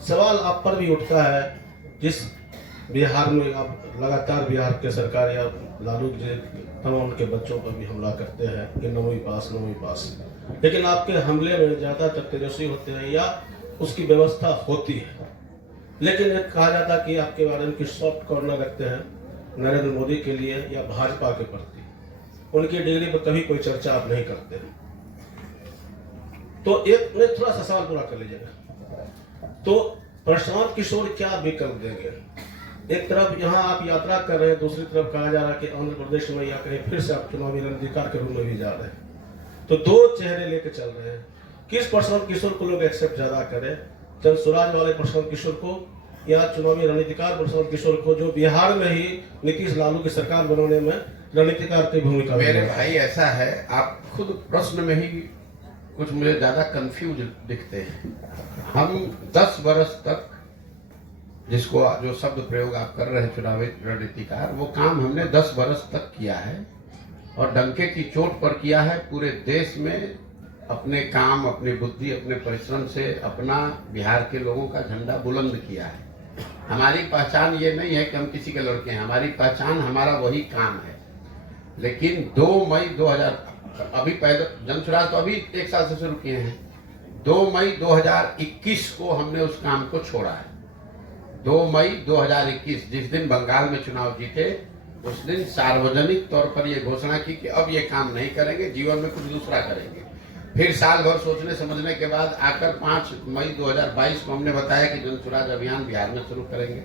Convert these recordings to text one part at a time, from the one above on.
सवाल आप पर भी उठता है, जिस बिहार में अब लगातार बिहार के सरकार या लालू जी तमाम के बच्चों पर भी हमला करते हैं कि 9वीं पास, लेकिन आपके हमले में ज़्यादातर तेजस्वी होते हैं या उसकी व्यवस्था होती है। लेकिन एक कहा जाता है कि आपके बारे में कि सॉफ्ट कॉर्नर रखते हैं नरेंद्र मोदी के लिए या भाजपा के प्रति, उनकी डिग्री पर कभी कोई चर्चा आप नहीं करते हैं। तो एक मैं थोड़ा सा सवाल पूरा कर लीजिएगा। तो प्रशांत किशोर क्या विकल्प देंगे? एक तरफ यहाँ आप यात्रा कर रहे हैं, दूसरी तरफ कहा जा रहा है कि आंध्र प्रदेश में या कहीं फिर से आप चुनावी रणनीतिकार के रूप में भी जा रहे हैं। तो दो चेहरे लेके चल रहे हैं, किस प्रशांत किशोर को लोग एक्सेप्ट ज्यादा करें? जन स्वराज वाले प्रशांत किशोर को या चुनावी रणनीतिकार प्रशांत किशोर को, जो बिहार में ही नीतीश लालू की सरकार बनाने में रणनीतिकार की भूमिका? मेरे भाई ऐसा है, आप खुद प्रश्न में ही कुछ मुझे ज्यादा कंफ्यूज दिखते हैं। हम 10 वर्ष तक जिसको जो शब्द प्रयोग आप कर रहे हैं चुनावी रणनीतिकार, वो काम हमने 10 वर्ष तक किया है और डंके की चोट पर किया है। पूरे देश में अपने काम, अपनी बुद्धि, अपने परिश्रम से अपना बिहार के लोगों का झंडा बुलंद किया है। हमारी पहचान ये नहीं है कि हम किसी के लड़के हैं, हमारी पहचान हमारा वही काम है। लेकिन 2 मई 2000 अभी पैदल जनसुराज तो अभी 1 साल से शुरू किए हैं। 2 मई 2021 को हमने उस काम को छोड़ा है। 2 मई 2021 जिस दिन बंगाल में चुनाव जीते, उस दिन सार्वजनिक तौर पर यह घोषणा की कि अब ये काम नहीं करेंगे, जीवन में कुछ दूसरा करेंगे। फिर साल भर सोचने समझने के बाद आकर 5 मई 2022 को हमने बताया कि जनसुराज अभियान बिहार में शुरू करेंगे।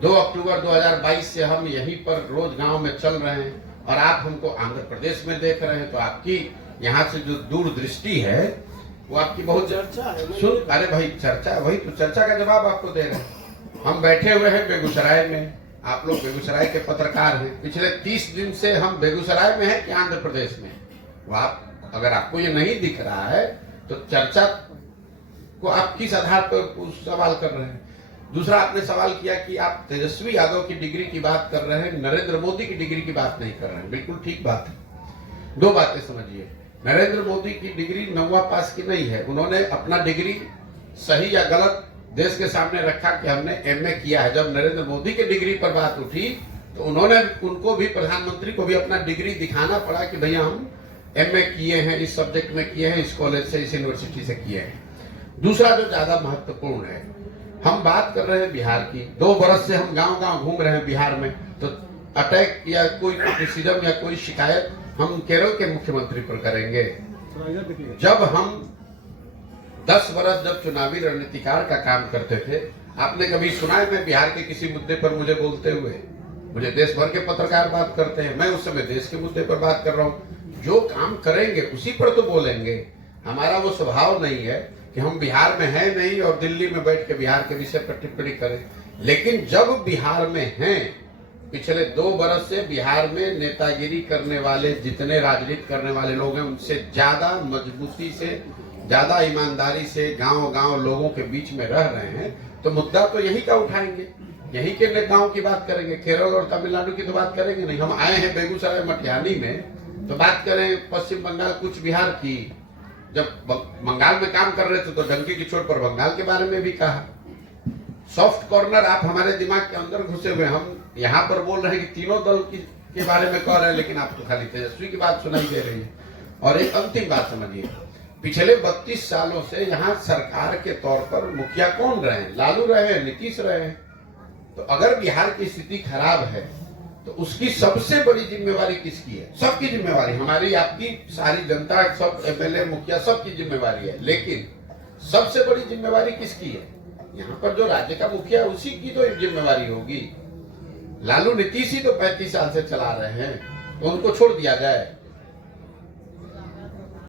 2 अक्टूबर 2022 से हम यहीं पर रोज गांव में चल रहे हैं और आप हमको आंध्र प्रदेश में देख रहे हैं। तो आपकी यहाँ से जो दूरदृष्टि है वो आपकी बहुत चर्चा है। सुन, अरे भाई चर्चा, वही तो चर्चा का जवाब आपको दे रहे हैं। हम बैठे हुए हैं बेगूसराय में, आप लोग बेगूसराय के पत्रकार हैं। पिछले 30 दिन से हम बेगूसराय में हैं कि आंध्र प्रदेश में? आप अगर आपको ये नहीं दिख रहा है तो चर्चा को आप किस आधार पर सवाल कर रहे हैं? दूसरा, आपने सवाल किया कि आप तेजस्वी यादव की डिग्री की बात कर रहे हैं, नरेंद्र मोदी की डिग्री की बात नहीं कर रहे हैं। बिल्कुल ठीक बात है। 2 बातें समझिए, नरेंद्र मोदी की डिग्री 9वां पास की नहीं है। उन्होंने अपना डिग्री सही या गलत देश के सामने रखा कि हमने एमए किया है। जब नरेंद्र मोदी की डिग्री पर बात उठी तो उनको भी, प्रधानमंत्री को भी अपना डिग्री दिखाना पड़ा कि भैया हम एमए किए हैं, इस सब्जेक्ट में किए हैं, इस कॉलेज से, इस यूनिवर्सिटी से किए हैं। दूसरा जो ज्यादा महत्वपूर्ण है, हम बात कर रहे हैं बिहार की। 2 बरस से हम गांव गांव घूम रहे हैं बिहार में। तो अटैक या कोई क्रिटिसिज्म या कोई शिकायत हम केरल के मुख्यमंत्री पर करेंगे। जब हम 10 बरस जब चुनावी रणनीतिकार का काम करते थे, आपने कभी सुना है मैं बिहार के किसी मुद्दे पर मुझे बोलते हुए? मुझे देश भर के पत्रकार बात करते हैं, मैं उस समय देश के मुद्दे पर बात कर रहा हूँ। जो काम करेंगे उसी पर तो बोलेंगे। हमारा वो स्वभाव नहीं है कि हम बिहार में हैं नहीं और दिल्ली में बैठ के बिहार के विषय पर टिप्पणी करें। लेकिन जब बिहार में हैं, पिछले 2 बरस से बिहार में नेतागिरी करने वाले, जितने राजनीति करने वाले लोग हैं, उनसे ज्यादा मजबूती से, ज्यादा ईमानदारी से गांव गांव लोगों के बीच में रह रहे हैं। तो मुद्दा तो यही का उठाएंगे, यही के नेताओं की बात करेंगे। केरल और तमिलनाडु की तो बात करेंगे नहीं। हम आए हैं बेगूसराय मटिहानी में, तो बात करें पश्चिम बंगाल, कुछ बिहार की। जब बंगाल में काम कर रहे थे तो डंकी की चोट पर बंगाल के बारे में भी कहा। सॉफ्ट कॉर्नर आप हमारे दिमाग के अंदर घुसे हुए। हम यहाँ पर बोल रहे हैं कि तीनों दल के बारे में कह रहे हैं, लेकिन आप तो खाली तेजस्वी की बात सुनाई दे रही है। और एक अंतिम बात समझिए, पिछले 32 सालों से यहाँ सरकार के तौर पर मुखिया कौन रहे हैं? लालू रहे हैं, नीतीश रहे हैं। तो अगर बिहार की स्थिति खराब है तो उसकी सबसे बड़ी जिम्मेवारी किसकी है? सबकी जिम्मेवारी, हमारी, आपकी, सारी जनता, सब एमएलए, मुखिया, सबकी जिम्मेवारी है। लेकिन सबसे बड़ी जिम्मेवारी किसकी है? यहाँ पर जो राज्य का मुखिया, उसी की तो जिम्मेवारी होगी। लालू नीतीश ही तो 35 साल से चला रहे हैं, तो उनको छोड़ दिया जाए?